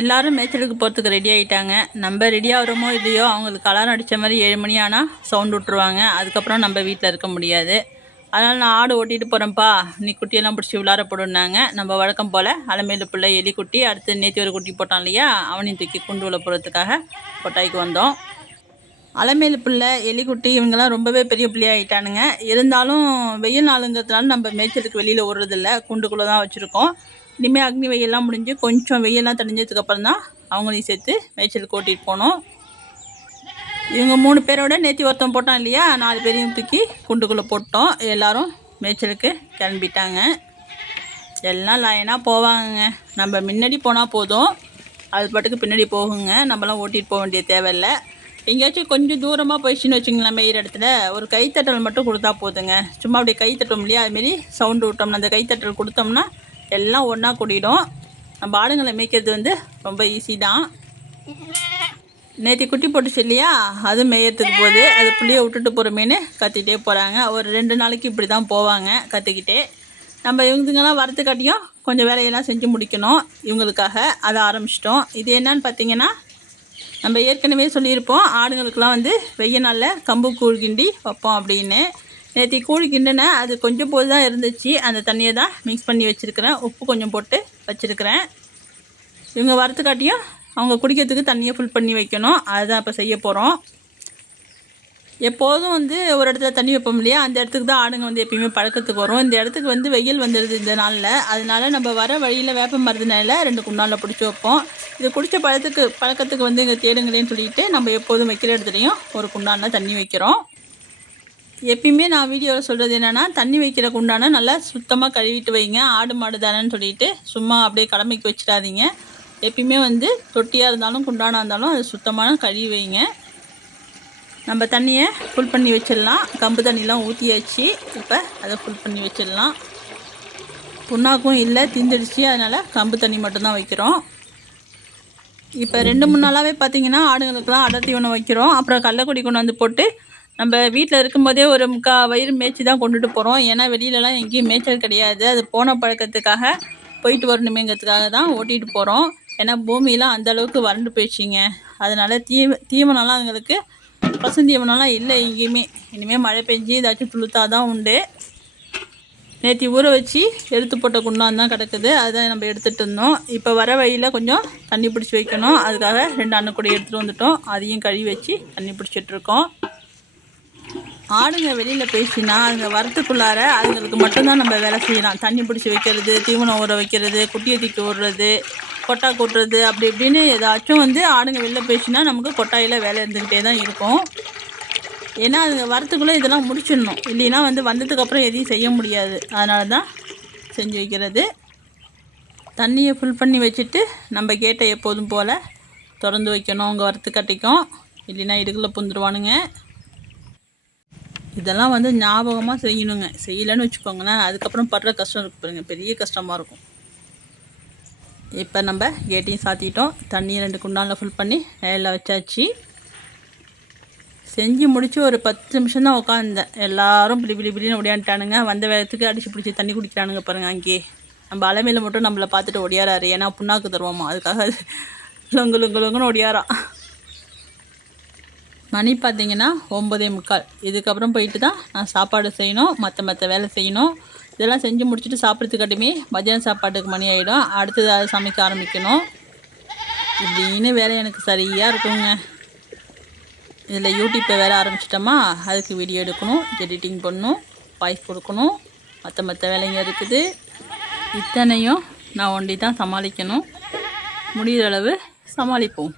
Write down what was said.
எல்லாரும் மேய்ச்சலுக்கு போகிறதுக்கு ரெடி ஆகிட்டாங்க நம்ம ரெடி ஆகிறோமோ இல்லையோ அவங்களுக்கு அலாரம் அடித்த மாதிரி ஏழு மணி ஆனால் சவுண்ட் விட்ருவாங்க அதுக்கப்புறம் நம்ம வீட்டில் இருக்க முடியாது. அதனால் நான் ஆடு ஓட்டிகிட்டு போகிறேன்ப்பா நீ குட்டியெல்லாம் பிடிச்சி விளாட போடுனாங்க நம்ம வழக்கம் போல் அலமேலு பிள்ளை எலி குட்டி அடுத்து நேற்று ஒரு குட்டி போட்டான் இல்லையா அவனையும் தூக்கி குண்டு விழ போகிறதுக்காக கொட்டாய்க்கு வந்தோம். அலமேலு பிள்ளை எலிக்குட்டி இவங்கெல்லாம் ரொம்பவே பெரிய பிள்ளையாகிட்டானுங்க இருந்தாலும் வெயில் நாளுங்கிறதுனால நம்ம மேய்ச்சலுக்கு வெளியில் விடுறதில்ல கூண்டுக்குள்ளே தான் வச்சுருக்கோம். இனிமேல் அக்னி வெயிலெலாம் முடிஞ்சு கொஞ்சம் வெயிலெலாம் தெரிஞ்சதுக்கப்புறம் தான் அவங்களையும் சேர்த்து மேய்ச்சலுக்கு ஓட்டிகிட்டு போனோம். இவங்க மூணு பேரோட நேற்று ஒருத்தன் போட்டான் இல்லையா? நாலு பேரையும் தூக்கி குண்டுக்குள்ளே போட்டோம். எல்லாரும் மேய்ச்சலுக்கு கிளம்பிட்டாங்க. எல்லாம் லைனாக போவாங்கங்க. நம்ம முன்னாடி போனால் போதும். அது பாட்டுக்கு பின்னாடி போகுங்க. நம்மலாம் ஓட்டிகிட்டு போக வேண்டிய தேவையில்லை. எங்கேயாச்சும் கொஞ்சம் தூரமாக போயிடுச்சுன்னு வச்சுங்களேன் மேயிற இடத்துல. ஒரு கைத்தட்டல் மட்டும் கொடுத்தா போதுங்க. சும்மா அப்படியே கை தட்டோம் இல்லையா அதுமாரி சவுண்டு விட்டோம்னா அந்த கைத்தட்டல் கொடுத்தோம்னா எல்லாம் ஒன்றா கூடிடும். நம்ம ஆடுங்களை மேய்க்கிறது வந்து ரொம்ப ஈஸி தான். நேற்று குட்டி போட்டுச்சு இல்லையா? அது மேயத்துக்கு போகுது அது புள்ளியை விட்டுட்டு போகிறமேனு கத்திக்கிட்டே போகிறாங்க ஒரு ரெண்டு நாளைக்கு இப்படி தான் போவாங்க கற்றுக்கிட்டே நம்ம இவங்களுங்கெல்லாம் வரத்துக்காட்டியும் கொஞ்சம் வேலையெல்லாம் செஞ்சு முடிக்கணும் இவங்களுக்காக. அதை ஆரம்பிச்சிட்டோம். இது என்னன்னு பார்த்தீங்கன்னா நம்ம ஏற்கனவே சொல்லியிருப்போம் ஆடுங்களுக்கெல்லாம் வந்து வெய்ய நாளில் கம்பு கூழ் கிண்டி வைப்போம் அப்படின்னு. நேற்று கூழ் கிண்டினேன் அது கொஞ்சம் போது தான் இருந்துச்சு. அந்த தண்ணியை தான் மிக்ஸ் பண்ணி வச்சுருக்கிறேன். உப்பு கொஞ்சம் போட்டு வச்சுருக்கிறேன். இவங்க வரத்துக்காட்டியும் அவங்க குடிக்கிறதுக்கு தண்ணியை ஃபுல் பண்ணி வைக்கணும். அதுதான் இப்போ செய்ய போகிறோம் எப்போதும் வந்து ஒரு இடத்துல தண்ணி வைப்போம் இல்லையா? அந்த இடத்துக்கு தான் ஆடுங்க வந்து எப்பயுமே பழக்கத்துக்கு வரும். இந்த இடத்துக்கு வந்து வெயில் வந்துடுது இந்த நாளில். அதனால நம்ம வர வழியில் வேப்ப மருந்தினால ரெண்டு குண்டானில் பிடிச்சி வைப்போம். இது குடித்த பழத்துக்கு பழக்கத்துக்கு வந்து இங்கே தேடுங்களேன்னு சொல்லிட்டு நம்ம எப்போதும் வைக்கிற இடத்துலையும் ஒரு குண்டானில் தண்ணி வைக்கிறோம். எப்பயுமே நான் வீடியோவில் சொல்கிறது என்னென்னா தண்ணி வைக்கிற குண்டான நல்லா சுத்தமாக கழுவிட்டு வைங்க. ஆடு மாடு தானேன்னு சொல்லிட்டு சும்மா அப்படியே கடமைக்கு வச்சிடாதீங்க. எப்பயுமே வந்து தொட்டியாக இருந்தாலும் குண்டானாக இருந்தாலும் அது சுத்தமான கழுவி வைங்க. நம்ம தண்ணியை ஃபுல் பண்ணி வச்சிடலாம். கம்பு தண்ணிலாம் ஊற்றியாச்சு இப்போ அதை ஃபுல் பண்ணி வச்சிடலாம். புண்ணாக்கும் இல்லை தீந்துடுச்சு. அதனால் கம்பு தண்ணி மட்டும்தான் வைக்கிறோம். இப்போ ரெண்டு மூணு நாளாகவே பார்த்தீங்கன்னா ஆடுங்களுக்கெல்லாம் அடர் தீவனம் வைக்கிறோம். அப்புறம் கடலக்கொடி கொண்டு வந்து போட்டு நம்ம வீட்டில் இருக்கும்போதே ஒரு முக்கா வயிறு மேய்ச்சி தான் கொண்டுட்டு போகிறோம் ஏன்னா வெளியிலலாம் எங்கேயும் மேய்ச்சல் கிடையாது. அது போன பழக்கத்துக்காக போயிட்டு வரணுமேங்கிறதுக்காக தான் ஓட்டிகிட்டு போகிறோம் ஏன்னா பூமியெலாம் அந்த அளவுக்கு வறண்டு போயிடுச்சிங்க. அதனால் தீவ தீவனம்லாம் அதுங்களுக்கு பசுந்தீவனம்லாம் இல்லை எங்கேயுமே. இனிமேல் மழை பெஞ்சு ஏதாச்சும் துளுத்தா தான் உண்டு. நேற்று ஊற வச்சு எடுத்து போட்ட குண்டான் தான் கிடக்குது. அதை நம்ம எடுத்துகிட்டு இருந்தோம் இப்போ வர வழியில் கொஞ்சம் தண்ணி பிடிச்சி வைக்கணும். அதுக்காக ரெண்டு அன்னக்கூடை எடுத்துகிட்டு வந்துட்டோம். அதையும் கழுவி வச்சு தண்ணி பிடிச்சிட்ருக்கோம் ஆடுங்க வெளியில் பேசினா அதுங்க வரத்துக்குள்ளார அதுங்களுக்கு மட்டும்தான் நம்ம வேலை செய்யலாம் தண்ணி பிடிச்சி வைக்கிறது தீவனம் ஊற வைக்கிறது குட்டியை தூக்கி விடுறது கொட்டா கொட்டுறது அப்படி இப்படின்னு ஏதாச்சும் வந்து ஆடுங்க வெளில பேசினா நமக்கு கொட்டாயில் வேலை இருந்துக்கிட்டே தான் இருக்கும். ஏன்னா அதுங்க வரத்துக்குள்ளே இதெல்லாம் முடிச்சிடணும். இல்லைன்னா வந்து வந்ததுக்கப்புறம் எதையும் செய்ய முடியாது. அதனால தான் செஞ்சு வைக்கிறது. தண்ணியை ஃபுல் பண்ணி வச்சுட்டு நம்ம கேட்டை எப்போதும் போல் திறந்து வைக்கணும். அவங்க வரத்து கட்டிக்கும். இல்லைன்னா இடுக்கில் புந்துருவானுங்க. இதெல்லாம் வந்து ஞாபகமாக செய்யணுங்க. செய்யலைன்னு வச்சுக்கோங்களேன் அதுக்கப்புறம் படுற கஷ்டம் இருக்கு பாருங்கள் பெரிய கஷ்டமாக இருக்கும். இப்போ நம்ம கேட்டையும் சாத்திட்டோம். தண்ணியை ரெண்டு குண்டானில் ஃபுல் பண்ணி நேரில் வச்சாச்சு. செஞ்சு முடித்து ஒரு பத்து நிமிஷம் தான் உட்காந்தேன் எல்லாரும் பிடி பிடி பிடினு ஓடியான்ட்டானுங்க வந்த வேகத்துக்கு அடிச்சு பிடிச்சி தண்ணி குடிக்கிறானுங்க பாருங்கள் அங்கேயே. நம்ம அலைமையில் மட்டும் நம்மளை பார்த்துட்டு ஒடியாராரு ஏன்னா புண்ணாக்கு தருவோமா. அதுக்காக லொங்கு லொங்கு லொங்குன்னு ஒடியாரான் மணி பார்த்தீங்கன்னா ஒம்பதே முக்கால். இதுக்கப்புறம் போயிட்டு தான் நான் சாப்பாடு செய்யணும் மற்ற மற்ற வேலை செய்யணும். இதெல்லாம் செஞ்சு முடிச்சுட்டு சாப்பிட்றதுக்காட்டுமே மத்தியானம் சாப்பாட்டுக்கு மணி ஆகிடும் அடுத்தது அதை சமைக்க ஆரம்பிக்கணும். இப்படின்னு வேலை எனக்கு சரியாக இருக்குங்க. இதில் யூடியூப்பை வேலை ஆரம்பிச்சிட்டோமா அதுக்கு வீடியோ எடுக்கணும் எடிட்டிங் பண்ணணும் வாய்ஸ் கொடுக்கணும். மற்ற மற்ற வேலைங்க இருக்குது. இத்தனையும் நான் ஒண்டி தான் சமாளிக்கணும். முடிகிற அளவு சமாளிப்போம்.